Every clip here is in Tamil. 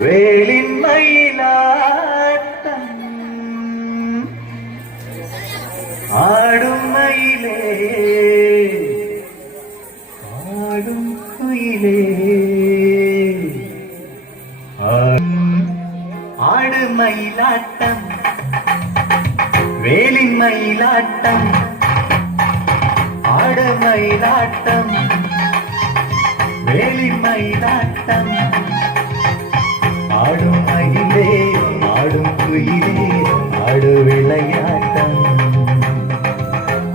வேலின் மயிலாட்டம் ஆடும் மயிலே ஆடும் குயிலே ஆடு மயிலாட்டம் வேலின் மயிலாட்டம் ஆடு மயிலாட்டம் வேலின் மயிலாட்டம் ஆடும் மயிலே ஆடும் குயிலே ஆடு விளையாட்டம்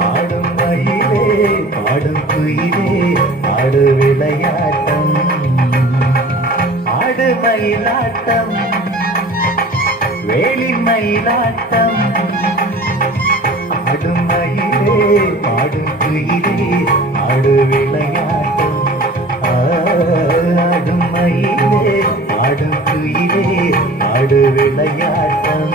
ஆடும் மயிலே ஆடும் குயிலே ஆடு விளையாட்டம் ஆடு மயிலாட்டம் வேலி மயிலாட்டம் ஆடும் மயிலே ஆடும் குயிலே ஆடு விளையாட்டம் ஆடும் மயிலே ஆடும் குயிலே ஆடு விளையாட்டம்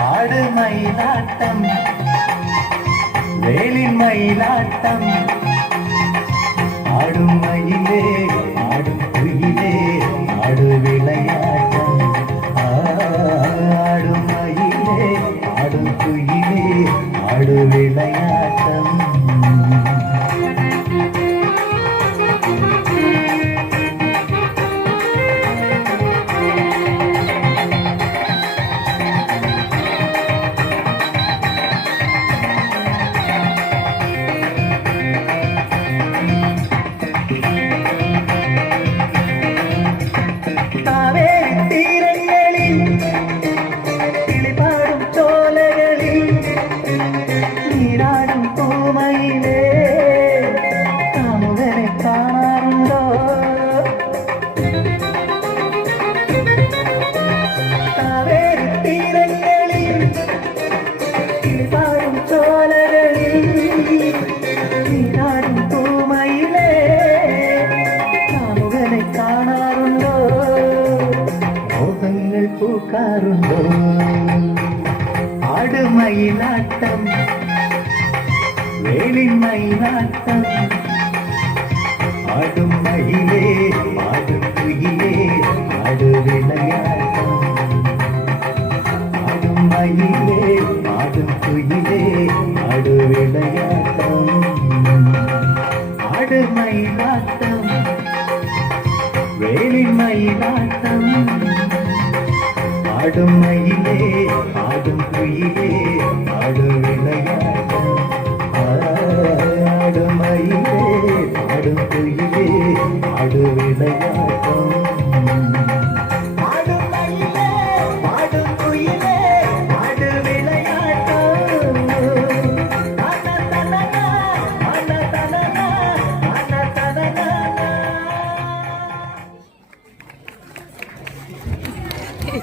ஆடு மயிலாட்டம் வேலின் மயிலாட்டம் ஆடும் மயிலே ஆடும் குயிலே ஆடு விளையாட்டம் ஆடும் மயிலே ஆடும் குயிலே ஆடு விளையாட்டம் பூக்காருண்டோ ஆடு மயிலாட்டம் வேலின் மயிலாட்டம் ஆடும் மயிலே ஆடும் குயிலே ஆடு விளையாட்டம் ஆடும் மயிலே ஆடும் குயிலே ஆடு விளையாட்டம் ஆடு மயிலாட்டம் வேலின் மயிலாட்டம் ஆடும் மயிலே ஆடும் குயிலே